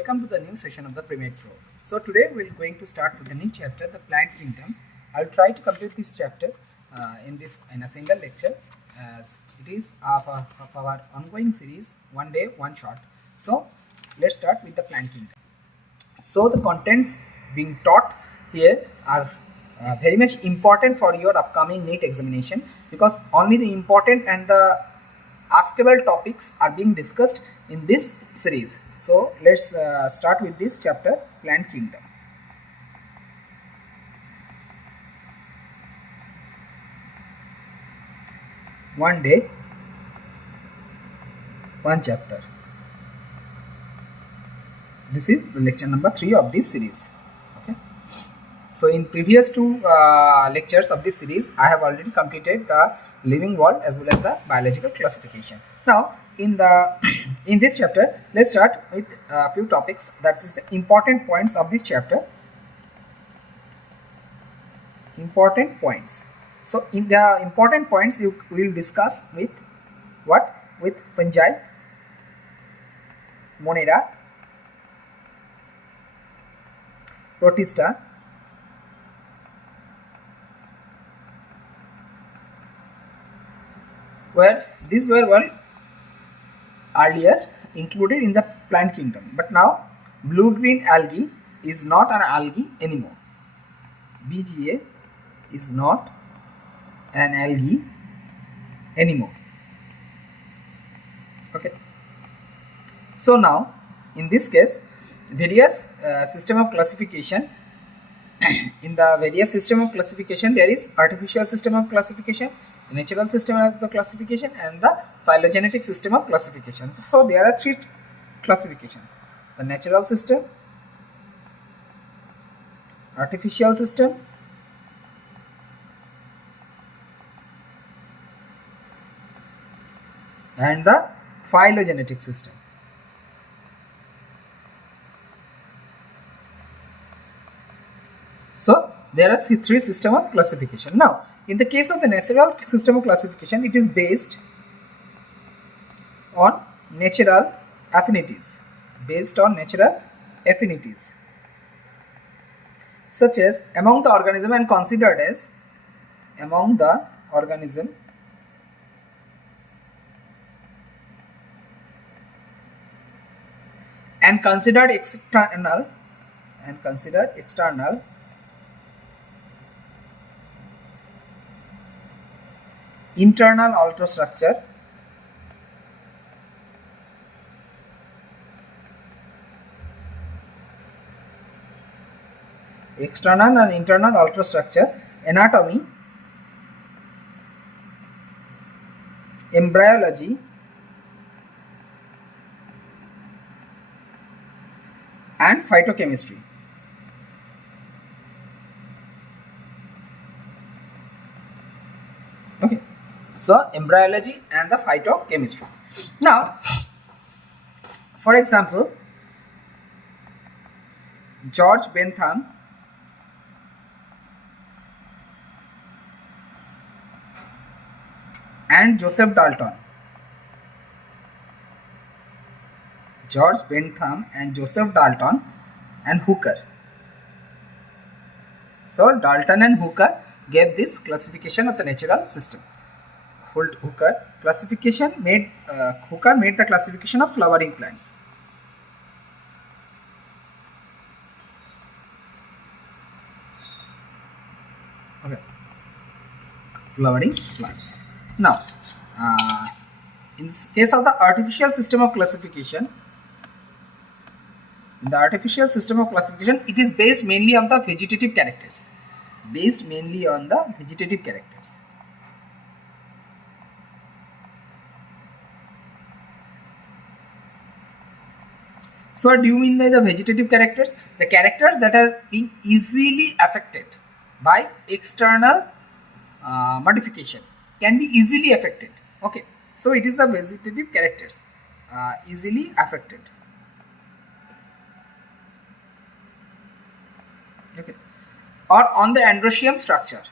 welcome to the new session of the Primate Pro. So today we're going to start with the new chapter, the plant kingdom. I'll try to complete this chapter in a single lecture, as it is of our ongoing series, one day, one shot. So let's start with the plant kingdom. So the contents being taught here are very much important for your upcoming Neet examination, because only the important and the askable topics are being discussed in this series. So let's start with this chapter, plant kingdom. One day, one chapter. This is the lecture number 3 of this series. Okay. So in previous two lectures of this series, I have already completed the living world as well as the biological classification. Now in this chapter, let's start with a few topics, that is the important points of this chapter. Important points. So in the important points, you will discuss with what? With fungi, monera, protista, where these were earlier included in the plant kingdom, but now blue-green algae is not an algae anymore. BGA is not an algae anymore. Okay. So now in this case, various system of classification. In the various system of classification, there is artificial system of classification, natural system of the classification, and the phylogenetic system of classification. So there are three classifications: the natural system, artificial system, and the phylogenetic system. So there are three systems of classification. Now in the case of the natural system of classification, it is based on natural affinities, such as among the organism and considered as among the organism and considered external internal ultrastructure, external and internal ultrastructure, anatomy, embryology, and phytochemistry. Okay, so embryology and the phytochemistry. Now, for example, George Bentham and Joseph Dalton. George Bentham and Joseph Dalton and Hooker. So Dalton and Hooker gave this classification of the natural system. Hooker made the classification of flowering plants. Okay, flowering plants. Now, in this case of the artificial system of classification, it is based mainly on the vegetative characters. So what do you mean by the vegetative characters? The characters that are being easily affected by external modification, can be easily affected. Okay, so it is the vegetative characters, easily affected. Okay, or on the androecium structure,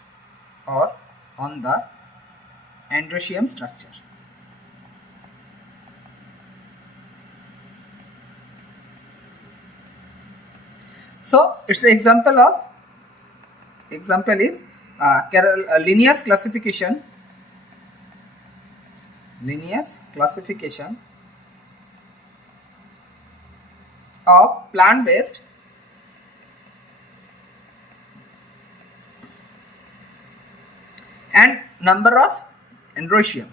So its example is Linnaeus classification of plant-based and number of androecium.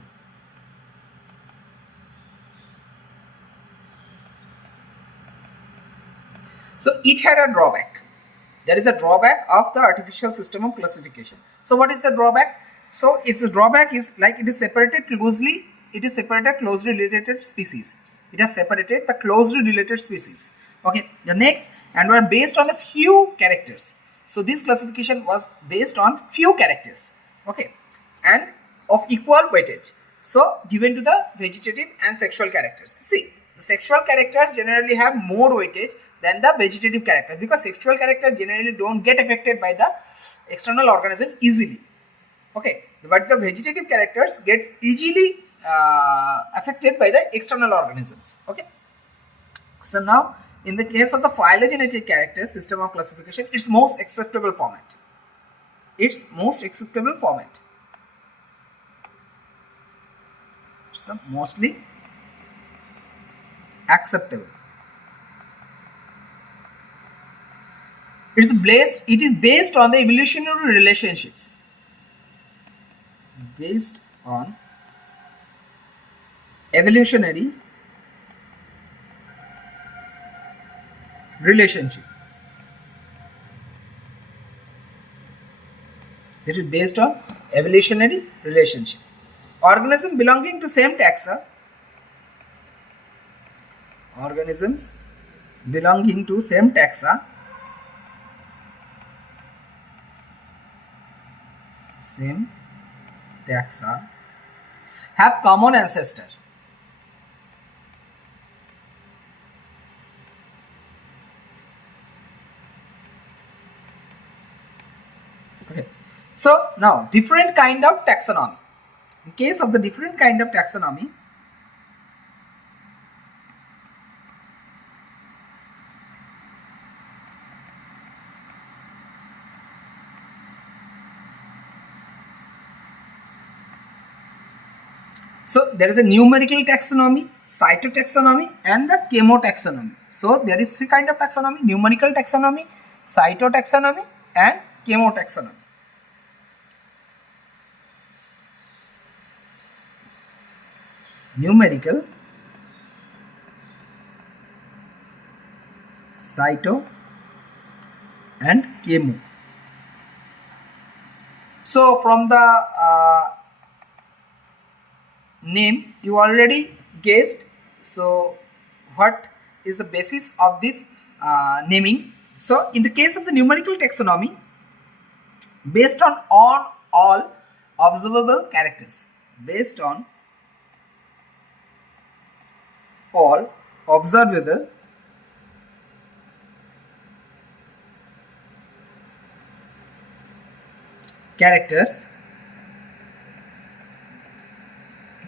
So it had a drawback. There is a drawback of the artificial system of classification. So what is the drawback? So its drawback is like it is separated closely related species. It has separated the closely related species. Okay, the next, and were based on the few characters. So this classification was based on few characters. Okay, and of equal weightage. So given to the vegetative and sexual characters. See, the sexual characters generally have more weightage than the vegetative characters, because sexual characters generally don't get affected by the external organism easily. Okay, but the vegetative characters gets easily affected by the external organisms. Okay, so now in the case of the phylogenetic characters system of classification, it's most acceptable format. It's the mostly acceptable. It is based on the evolutionary relationships. Based on evolutionary relationship. It is based on evolutionary relationship. Organisms belonging to same taxa. Organisms belonging to same taxa. Same taxa have common ancestor. Okay. So now different kind of taxonomy. In case of the different kind of taxonomy, so there is a numerical taxonomy, cytotaxonomy, and the chemotaxonomy. So there is three kind of taxonomy: numerical taxonomy, cytotaxonomy, and chemotaxonomy. Numerical, cyto, and chemo. So from the name you already guessed. So what is the basis of this naming? So in the case of the numerical taxonomy, based on all observable characters, based on all observable characters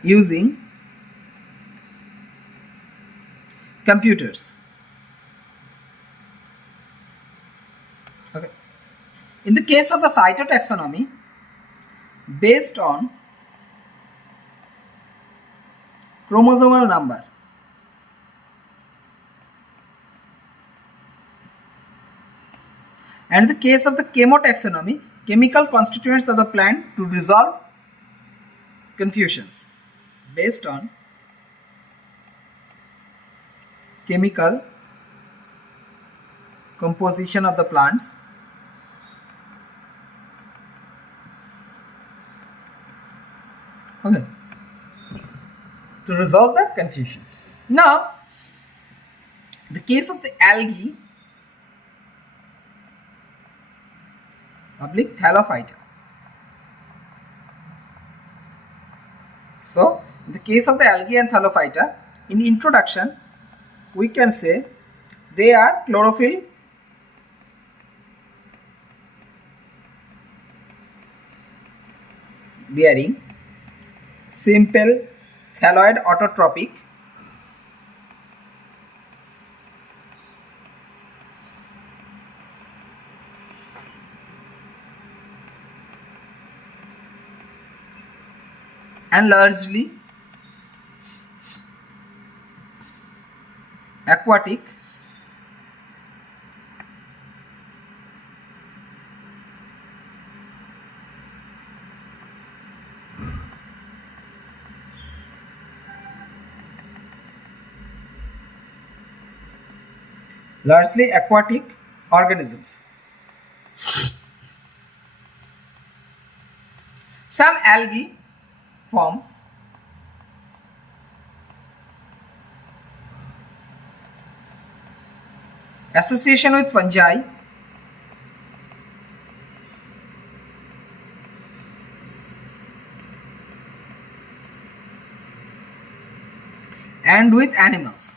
using computers. Okay. In the case of the cytotaxonomy, based on chromosomal number. And in the case of the chemotaxonomy, chemical constituents of the plant to resolve confusions. Based on chemical composition of the plants okay, to resolve the confusion. Now, the case of the algae, public Thallophyta. So, in the case of the algae and Thallophyta, in introduction, we can say they are chlorophyll bearing, simple thalloid autotrophic, and largely aquatic organisms. Some algae forms association with fungi and with animals.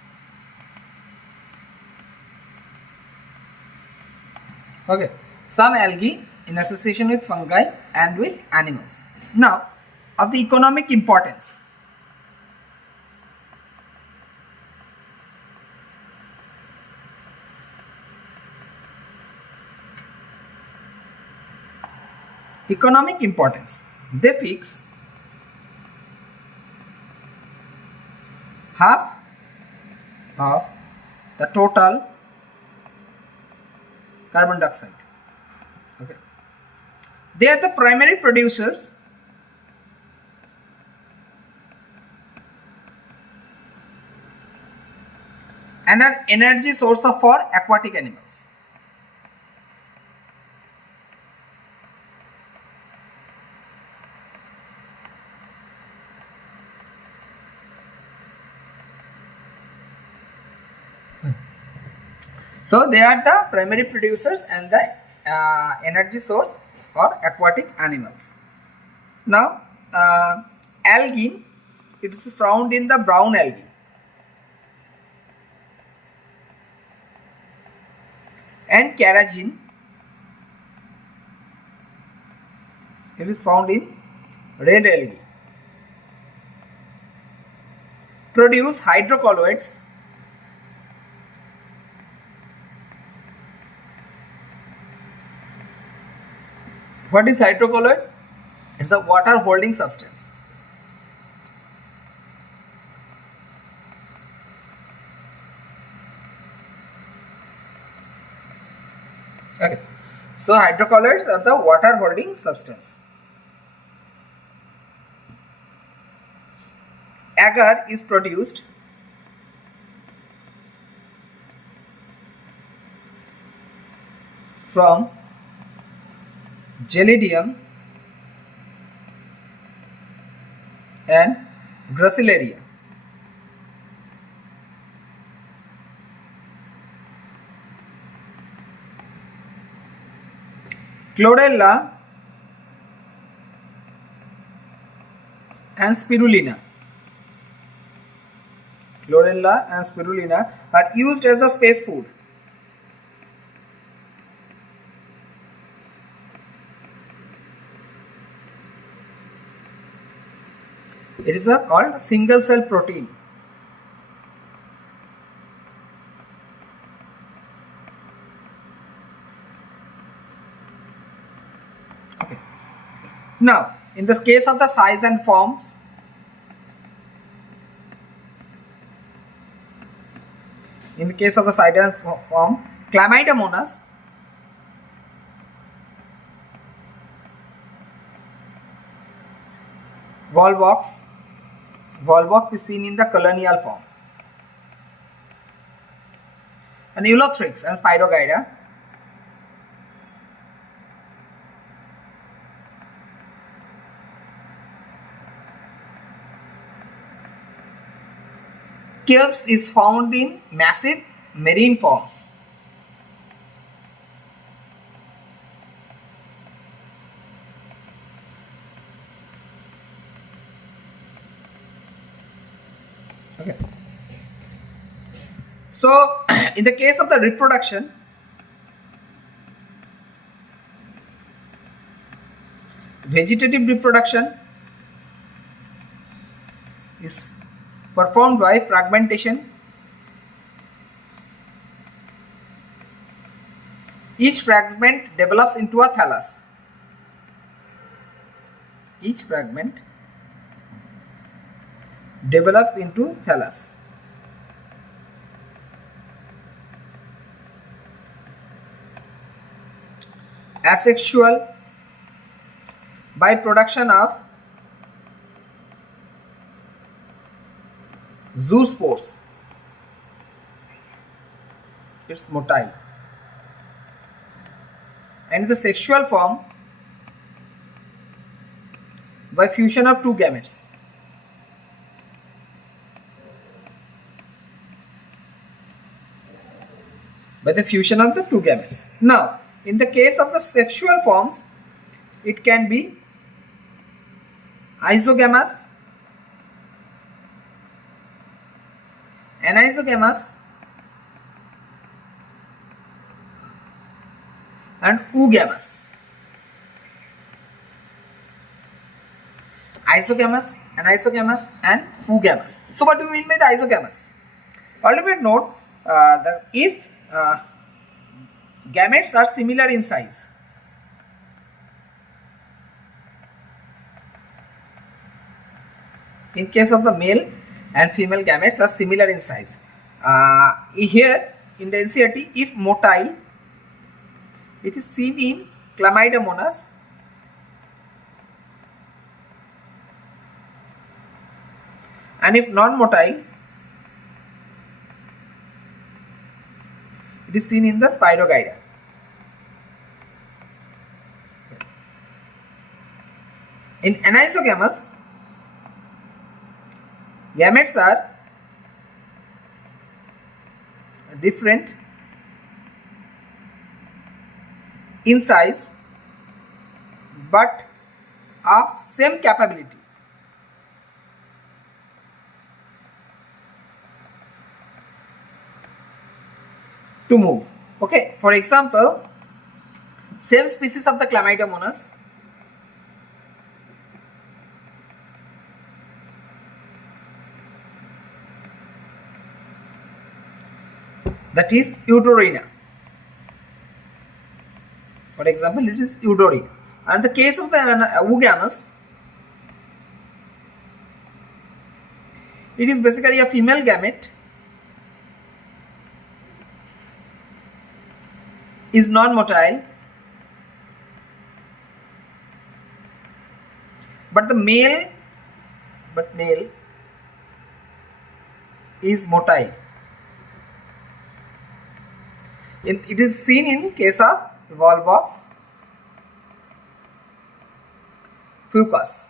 Okay, some algae in association with fungi and with animals. Now, of the economic importance. Economic importance. They fix half of the total carbon dioxide. Okay. They are the primary producers and an energy source for aquatic animals. So they are the primary producers and the energy source for aquatic animals. Now, algae, it is found in the brown algae. And carrageen, it is found in red algae. Produce hydrocolloids What is hydrocolloids? It's a water holding substance. Okay. So hydrocolloids are the water holding substance. Agar is produced from Gelidium and Gracilaria. Chlorella and Spirulina. Chlorella and Spirulina are used as a space food. It is called single cell protein. Okay. Now, in the case of the size and forms, Chlamydomonas Volvox is seen in the colonial form. And Eulothrix and Spirogyra. Caves is found in massive marine forms. Okay. So, in the case of the reproduction, vegetative reproduction is performed by fragmentation. Each fragment develops into a thallus. Each fragment develops into thallus. Asexual by production of zoospores. It's motile. And the sexual form by fusion of two gametes. By the fusion of the two gametes. Now, in the case of the sexual forms, it can be isogamous, anisogamous, and oogamous. Isogamous, anisogamous, and oogamous. So, what do you mean by the isogamous? Already note that if gametes are similar in size, in case of the male and female gametes are similar in size. Here in the ncert, if motile, it is seen in chlamydomonas, and if non-motile, it is seen in the spirogyra. In anisogamous, gametes are different in size but of same capability. To move. Okay, for example, same species of the chlamydomonas, that is Eudorina. For example, it is Eudorina. And the case of the oogamous, it is basically a female gamete, is non-motile, but male is motile. It is seen in case of volvox, fucus.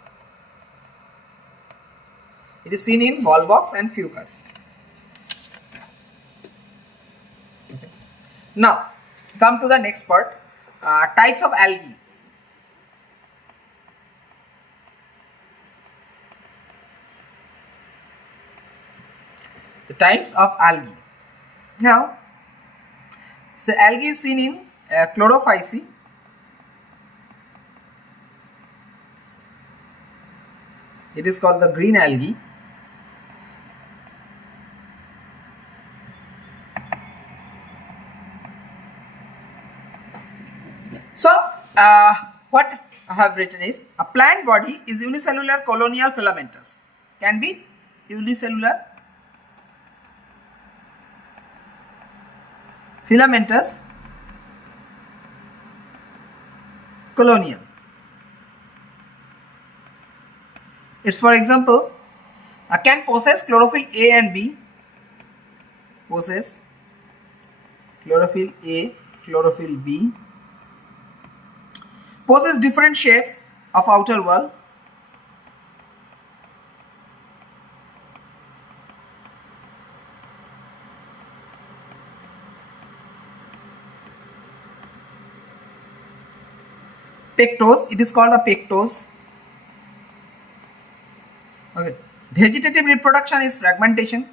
It is seen in volvox and fucus. Okay. Now, come to the next part, types of algae. The types of algae. Now, so algae is seen in chlorophyceae, it is called the green algae. So, what I have written is, a plant body is unicellular colonial filamentous. Can be unicellular filamentous colonial. It's, for example, can possess chlorophyll A and B, possess chlorophyll A, chlorophyll B, possess different shapes of outer wall, pectose, it is called a pectose. Okay. Vegetative reproduction is fragmentation.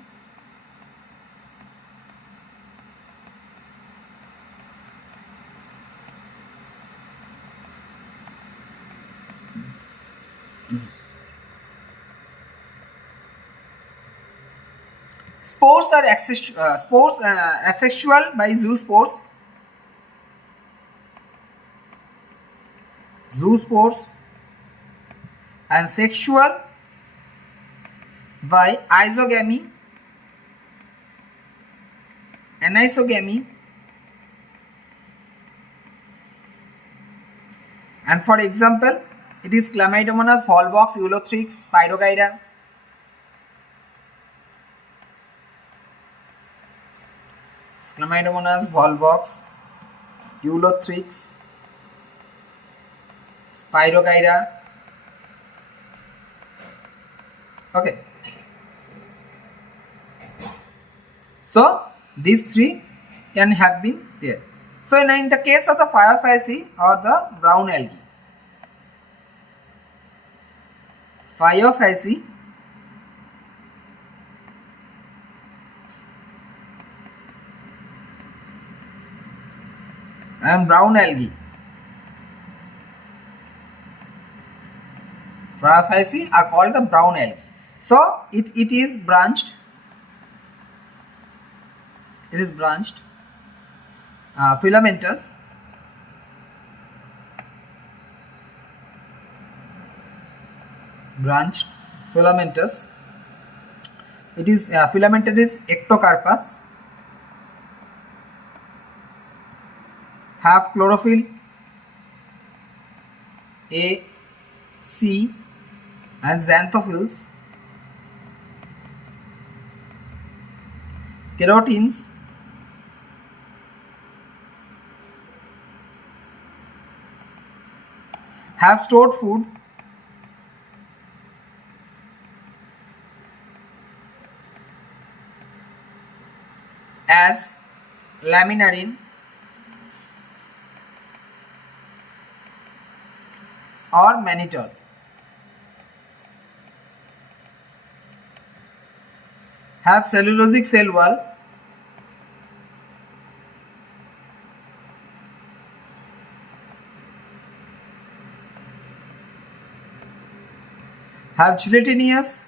Spores are asexual by zoospores. Zoospores, and sexual by isogamy, anisogamy, and for example it is Chlamydomonas, Volvox, Ulothrix, Spirogyra. Chlamydomonas, Volvox, Ulothrix, Spirogyra. Okay, so these three can have been there. So in the case of the Phaeophyceae or the brown algae, Phaeophyceae and brown algae, Phaeophyceae are called the brown algae. So it is branched. It is branched, filamentous, branched, filamentous. It is filamented is ectocarpus, have chlorophyll A, C, and xanthophylls, keratins, have stored food, as laminarin or mannitol. Have cellulosic cell wall, have gelatinous,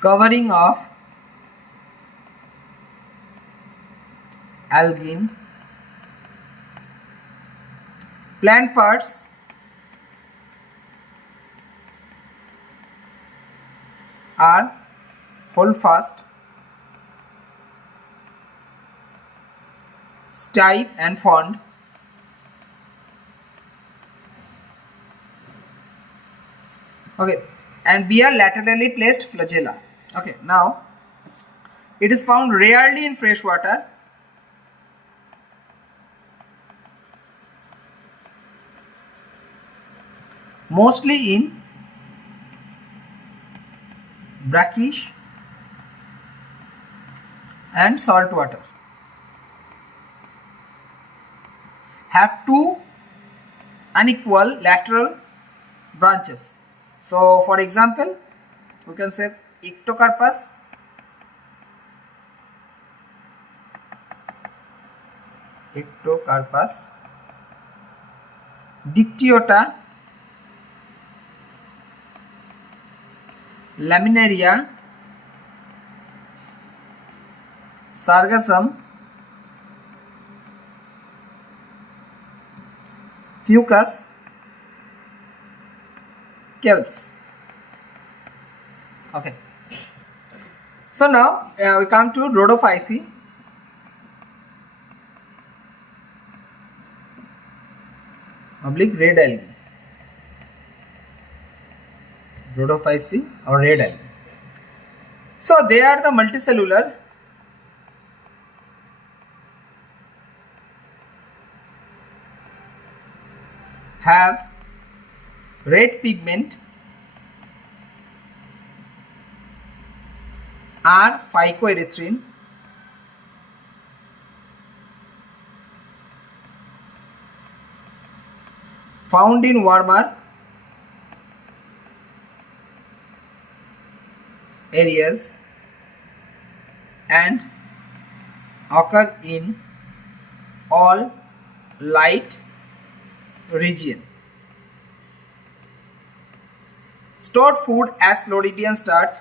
covering of algin, plant parts are holdfast, stipe and fond, okay, and bear laterally placed flagella. Okay, now it is found rarely in fresh water, mostly in brackish and salt water. Have two unequal lateral branches. So for example, we can say ectocarpus, dictyota, laminaria, sargassum, fucus, kelps. Okay. So now we come to Rhodophyceae. Oblique red algae. Rhodophyceae or red algae. So they are the multicellular, have red pigment, are phycoerythrin, found in warmer areas and occur in all light region. Stored food as Floridian starch,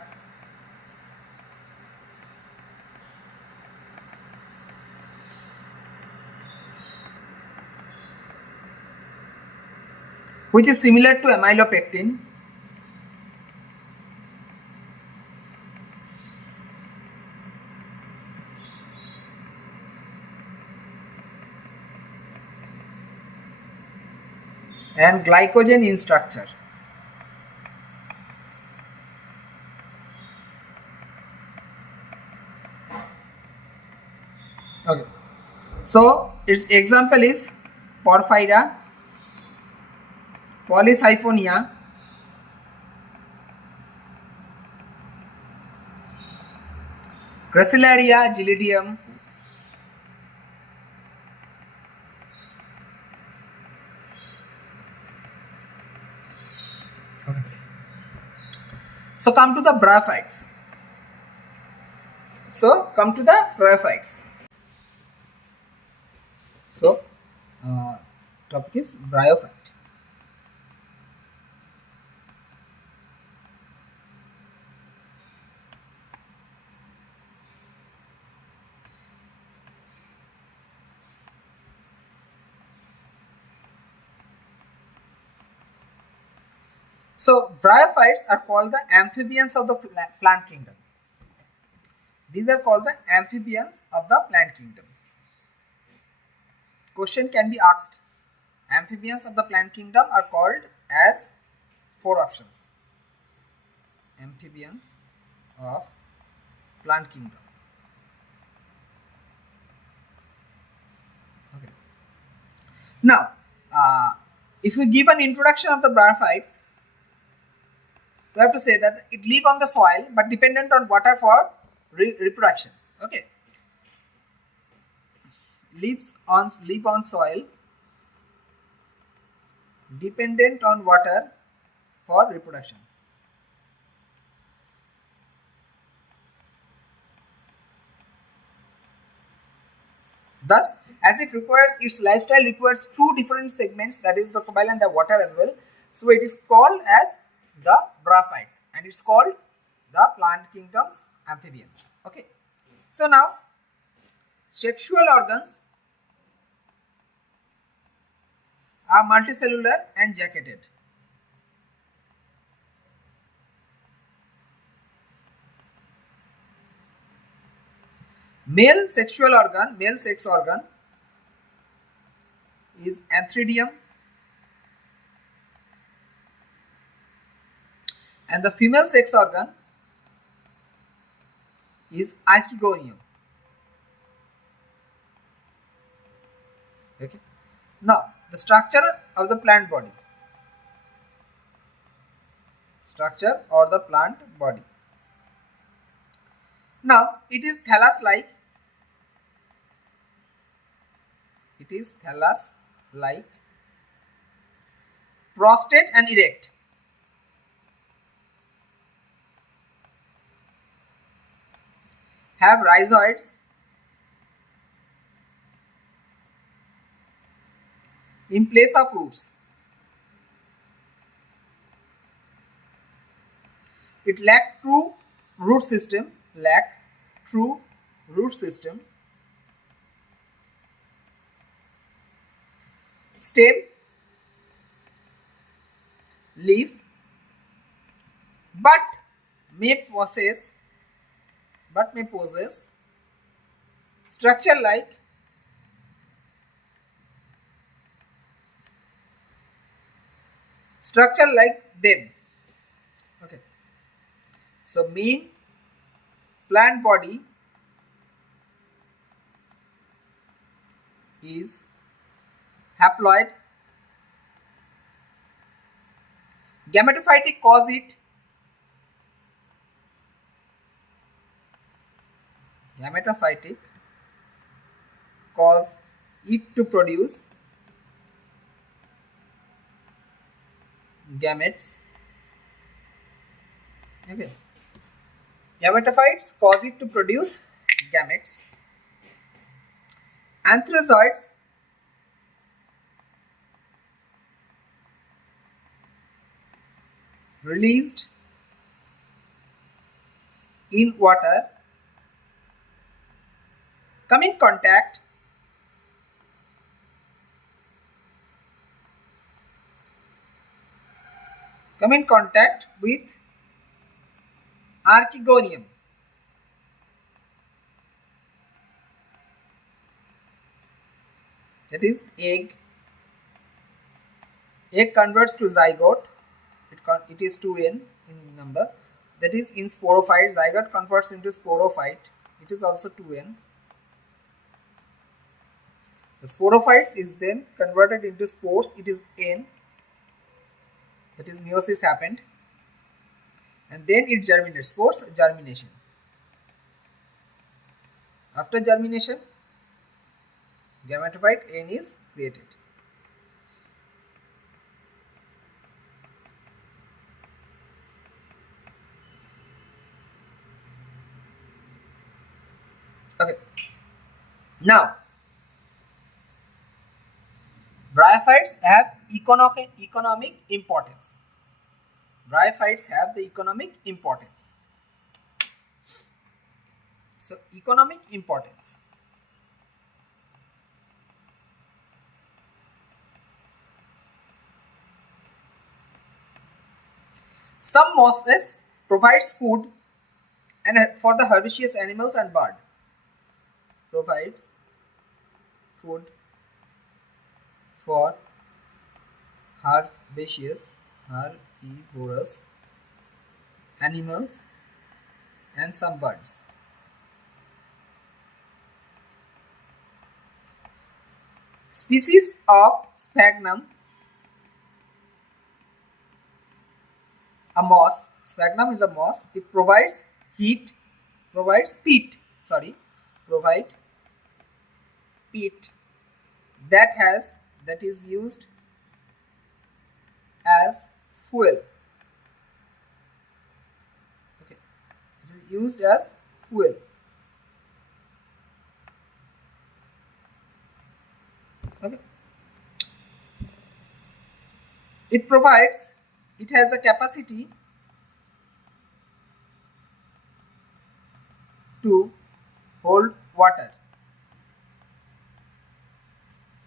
which is similar to amylopectin. And glycogen in structure. Okay. So its example is porphyra, polysiphonia, gracilaria gelidium, okay. So come to the bryophytes. So topic is bryophyte. So bryophytes are called the amphibians of the plant kingdom. These are called the amphibians of the plant kingdom. Question can be asked. Amphibians of the plant kingdom are called as 4 options. Amphibians of plant kingdom. Okay. Now, if we give an introduction of the bryophytes, we have to say that it live on the soil but dependent on water for reproduction. Okay. Live on soil, dependent on water for reproduction. Thus, as its lifestyle requires 2 different segments, that is the soil and the water as well. So it is called as the bryophytes, and it's called the plant kingdom's amphibians. Okay. So now, sexual organs are multicellular and jacketed. Male sex organ is antheridium, and the female sex organ is archegonium. Okay. Now, the structure of the plant body. Structure or the plant body. Now, it is thallus-like. Prostate and erect. Have rhizoids. In place of roots. It lack true root system. Stem, leaf, but may possess structure like them. Okay. So main plant body is haploid. Gametophytic cause it to produce gametes. Okay. Gametophytes cause it to produce gametes. Antherozoids released in water, come in contact come in contact with archegonium. That is egg. Egg converts to zygote. It is 2n in number. That is in sporophyte. Zygote converts into sporophyte. It is also 2n. The sporophytes is then converted into spores. It is n. That is meiosis happened. And then it germinates. Spores germination. After germination, gametophyte n is created. Okay. Now, bryophytes have economic importance. Bryophytes have the economic importance. So, economic importance. Some mosses provides food and for the herbaceous animals and bird. Provides food for herbaceous, herbivorous animals and some birds. Species of sphagnum, a moss. Sphagnum is a moss. It provides peat that is used as fuel. Okay, it is used as fuel. Okay, it has a capacity to hold water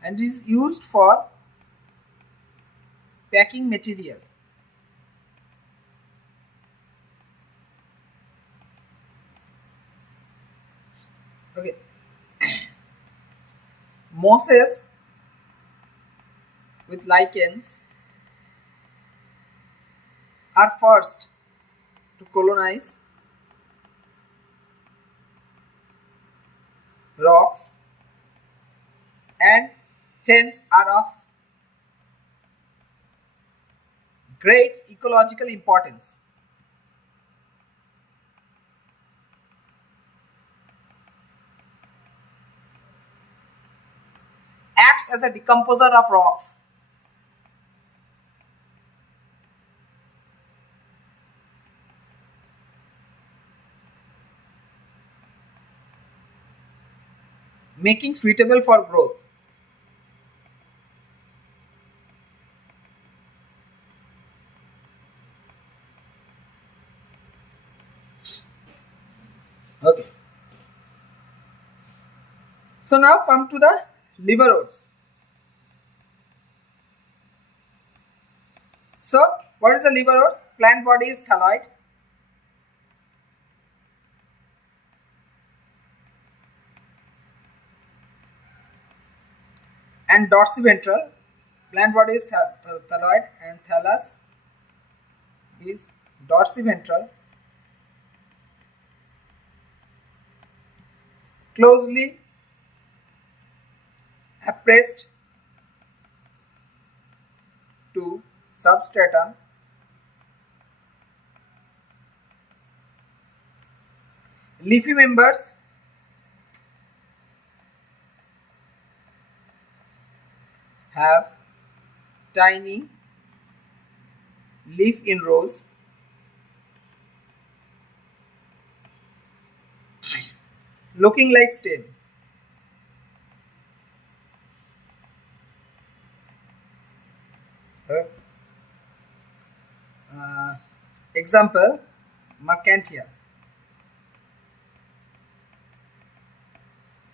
and is used for packing material. Okay, mosses with lichens are first to colonize rocks and hence are of great ecological importance. Acts as a decomposer of rocks. Making suitable for growth. Okay. So now come to the liverworts. So what is the liverworts? Plant body is thalloid. And dorsiventral. Plant body is thalloid and thallus is dorsiventral. Closely appressed to substratum. Leafy members have tiny leaf in rows. Looking like stem. Example, Mercantia.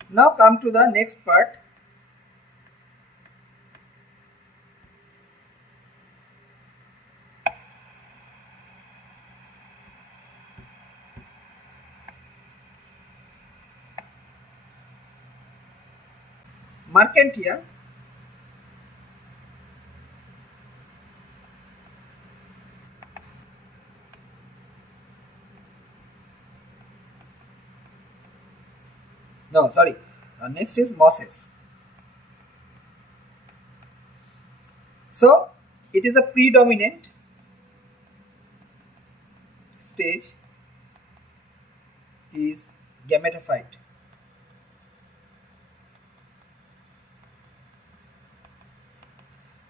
Now come to the next part. Mercantia, no sorry, next is mosses. So it is a predominant stage is gametophyte.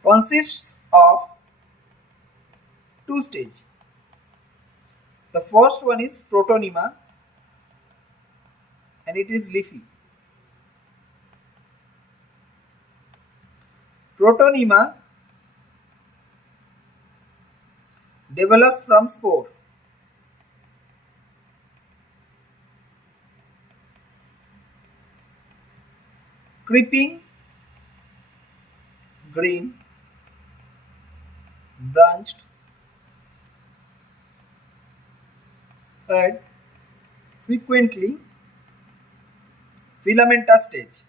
Consists of two stages. The first one is protonema and it is leafy. Protonema develops from spore. Creeping green branched and frequently filamentous stage.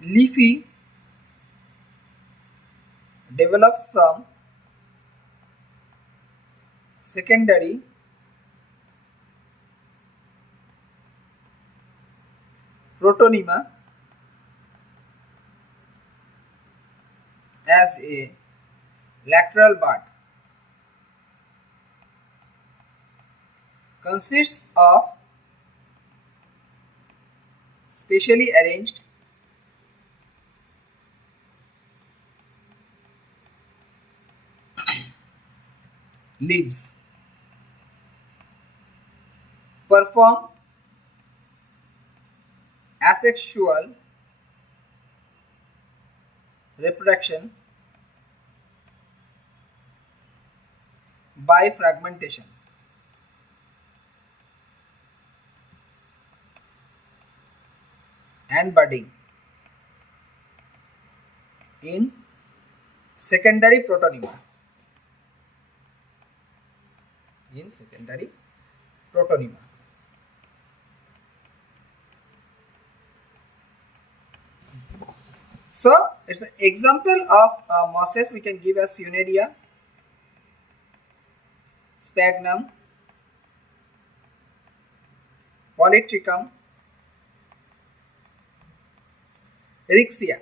Leafy develops from secondary protonema as a lateral bud. Consists of specially arranged leaves. Perform asexual reproduction by fragmentation. And budding in secondary protonema. So it's an example of mosses we can give as Funaria, Sphagnum, Polytrichum, Erixia.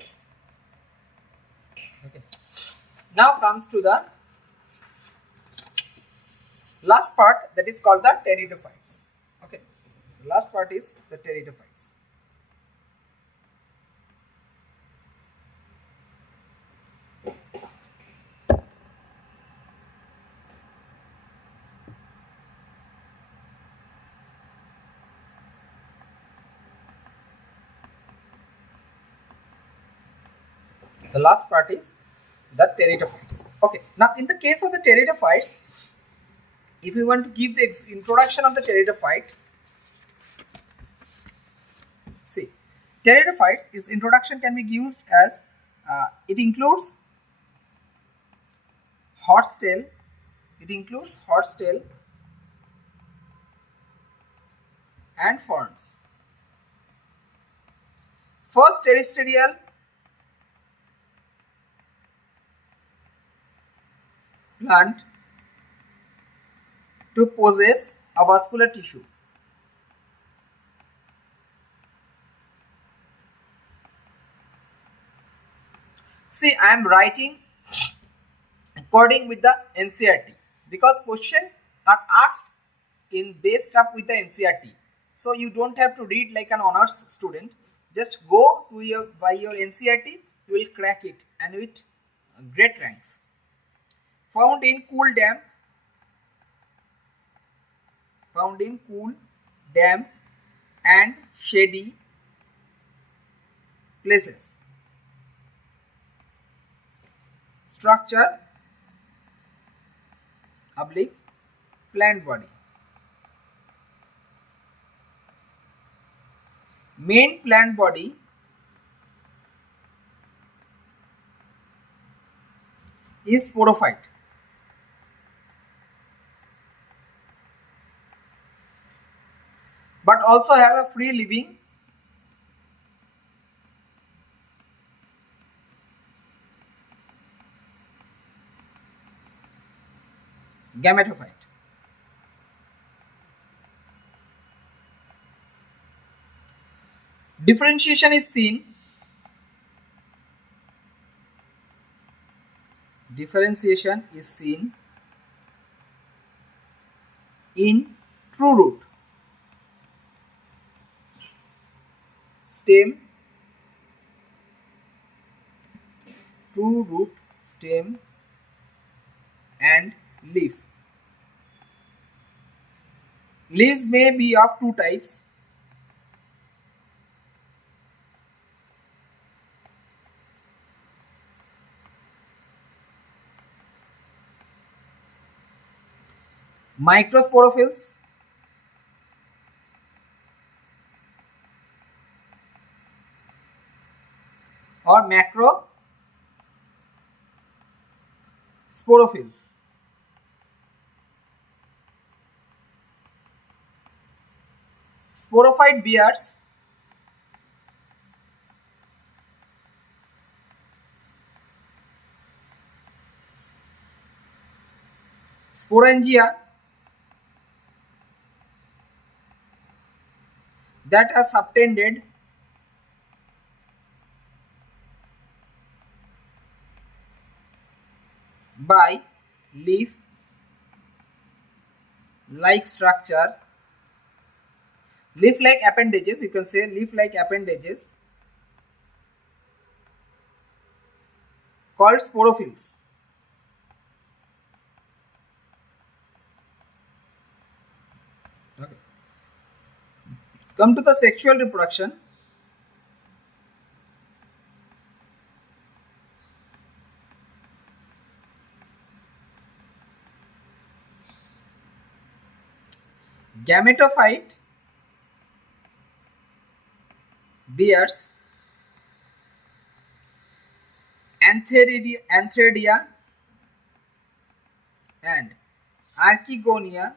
Okay. Now comes to the last part, that is called the pteridophytes. Okay, the last part is the pteridophytes. The last part is the pteridophytes. Okay, now in the case of the pteridophytes, if we want to give the introduction of the pteridophyte, see, pteridophytes, its introduction can be used as it includes horsetail, and ferns. First terrestrial plant to possess a vascular tissue. See, I am writing according with the NCERT because questions are asked in based up with the NCERT. So you don't have to read like an honors student. Just go to by your NCERT, you will crack it and with great ranks. Found in cool, damp and shady places. Structure oblique plant body. Main plant body is sporophyte. also have a free living gametophyte. Differentiation is seen in true root, stem, and leaf. Leaves may be of two types: microsporophylls or macrosporophylls. Sporophyte bears sporangia that are subtended by leaf-like structure, leaf-like appendages, you can say leaf-like appendages called sporophylls. Okay. Come to the sexual reproduction. Gametophyte bears antheridia and archegonia.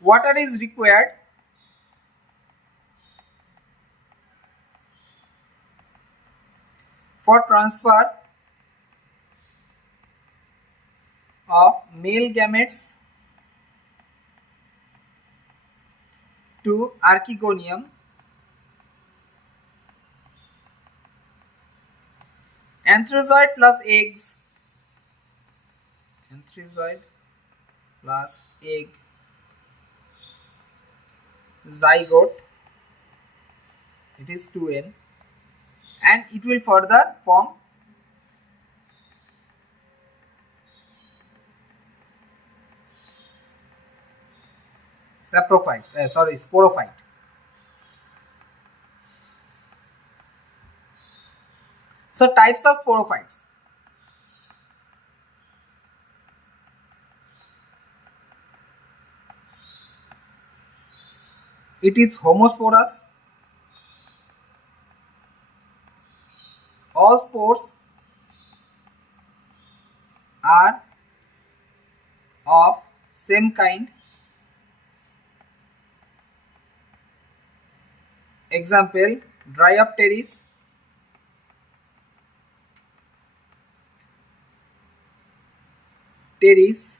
Water is required for transfer of male gametes to archegonium. Anthrazoid plus egg zygote, it is 2n, and it will further form sporophyte. So types of sporophytes: it is homosporous. All spores are of same kind. Example: Dryopteris, Pteris,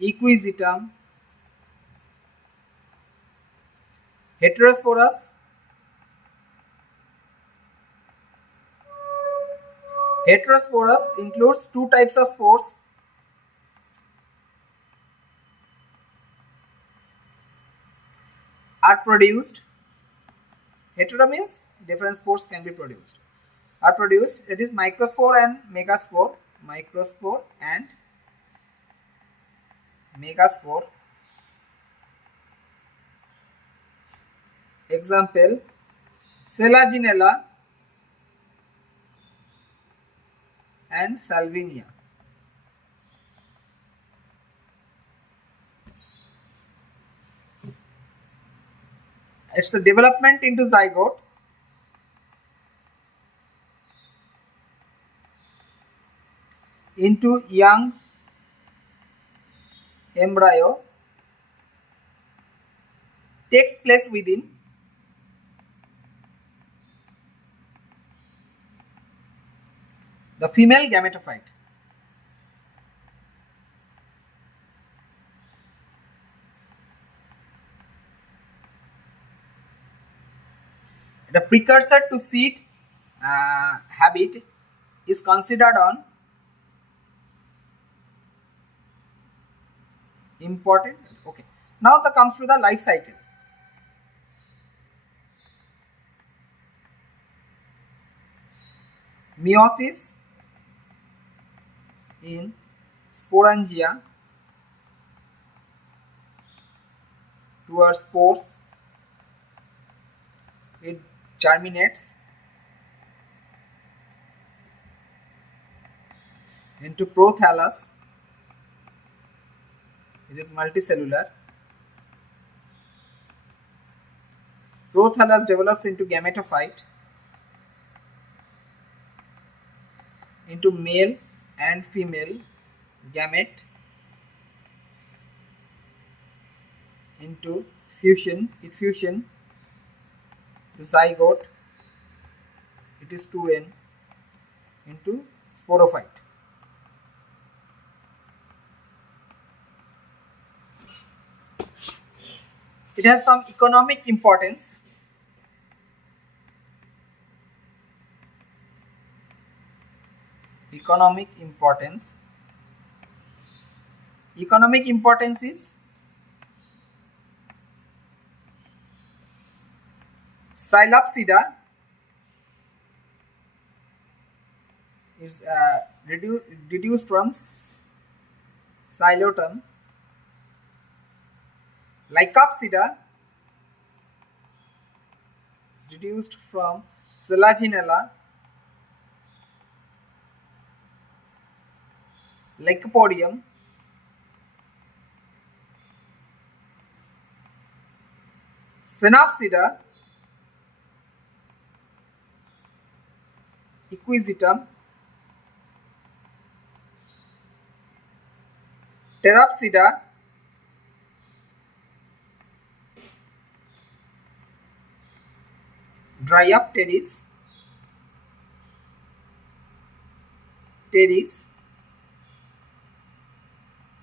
Equisetum. Heterosporous, includes two types of spores: are produced. Hetero means different spores can be produced. Are produced, it is microspore and megaspore. Microspore and megaspore. Example: Selaginella and Salvinia. It's a development into zygote. Into young embryo takes place within the female gametophyte. The precursor to seed habit is considered on important. Okay. Now that comes to the life cycle. Meiosis in sporangia towards spores. It germinates into prothallus. It is multicellular. Prothallus develops into gametophyte, into male and female gamete, into fusion, effusion to zygote, it is 2n, into sporophyte. It has some economic importance. Economic importance. Economic importance is Psilopsida is reduced from Psilotum. Lycopsida is reduced from Selaginella. Lycopodium Sphenopsida equisitum. Pteropsida Dryopteris, Teris,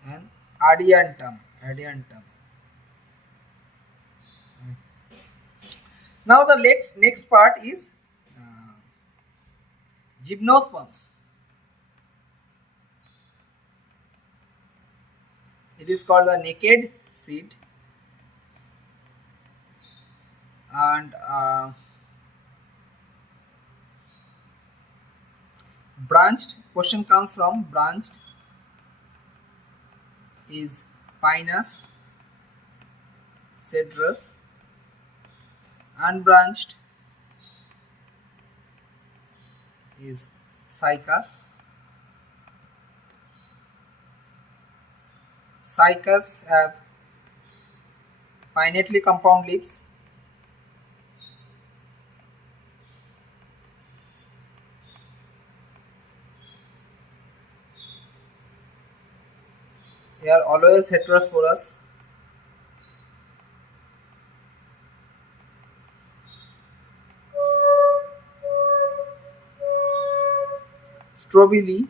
and Adiantum. Now the next part is gymnosperms. It is called the naked seed, and branched, question comes from branched is Pinus, Cedrus. Unbranched is Cycas. Cycas have pinnately compound leaves. They are always heterosporous. Strobili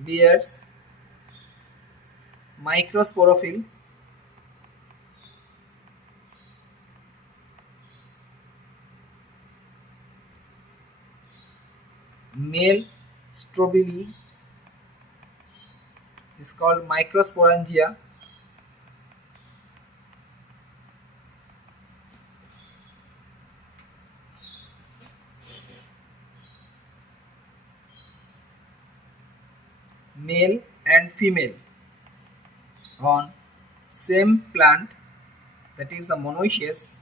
bears microsporophyll. Male strobili is called microsporangia. Male and female on same plant, that is a monoecious.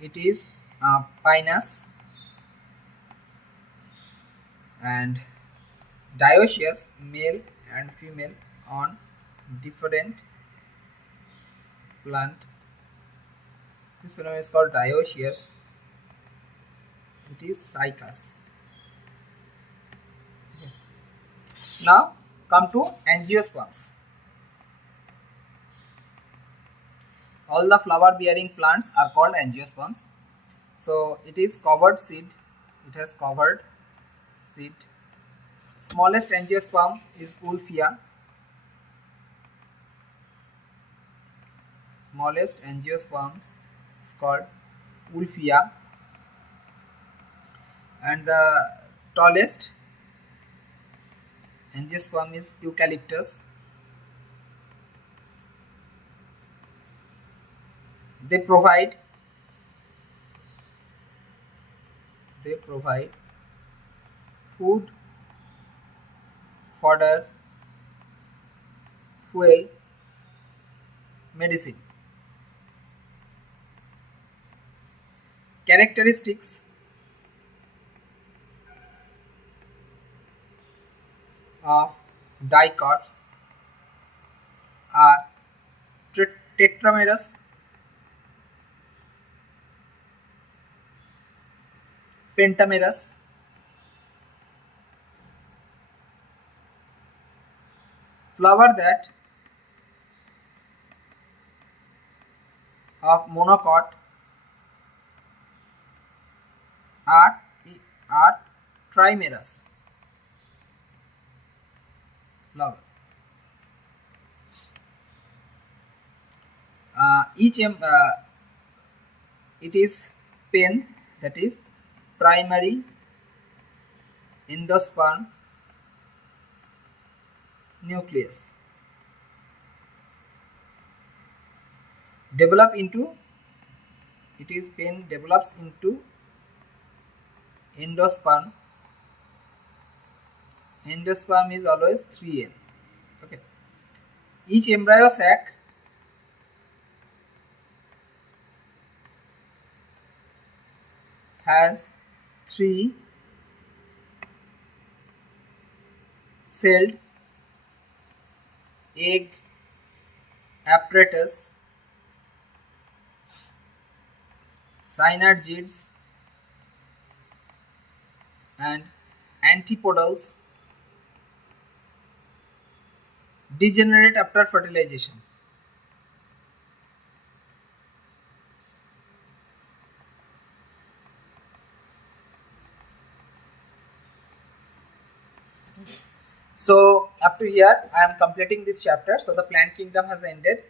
It is a Pinus, and dioecious, male and female on different plant. This phenomenon is called dioecious. It is Cycas. Now come to angiosperms. All the flower bearing plants are called angiosperms. So it is covered seed. It has covered seed. Smallest angiosperm is Wolffia. Smallest angiosperms is called Wolffia. And the tallest angiosperm is Eucalyptus. They provide food, fodder, fuel, medicine. Characteristics of dicots are tetramerous, pentamerous, flower that of monocot are, are trimerous flower. It is pen, that is primary endosperm nucleus. Develop into, it is pen develops into endosperm. Endosperm is always 3N. Okay. Each embryo sac has 3 celled egg apparatus, synergids and antipodals degenerate after fertilization. So up to here I am completing this chapter. So the plant kingdom has ended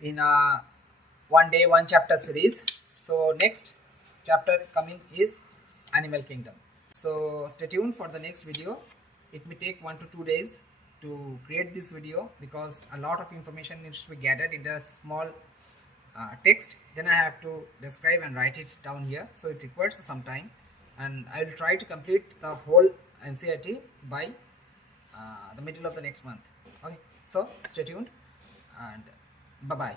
in a one day one chapter series. So next chapter coming is animal kingdom. So stay tuned for the next video. It may take 1 to 2 days to create this video because a lot of information needs to be gathered in a small text. Then I have to describe and write it down here. So it requires some time, and I will try to complete the whole NCERT by the middle of the next month. Okay, so stay tuned and bye bye.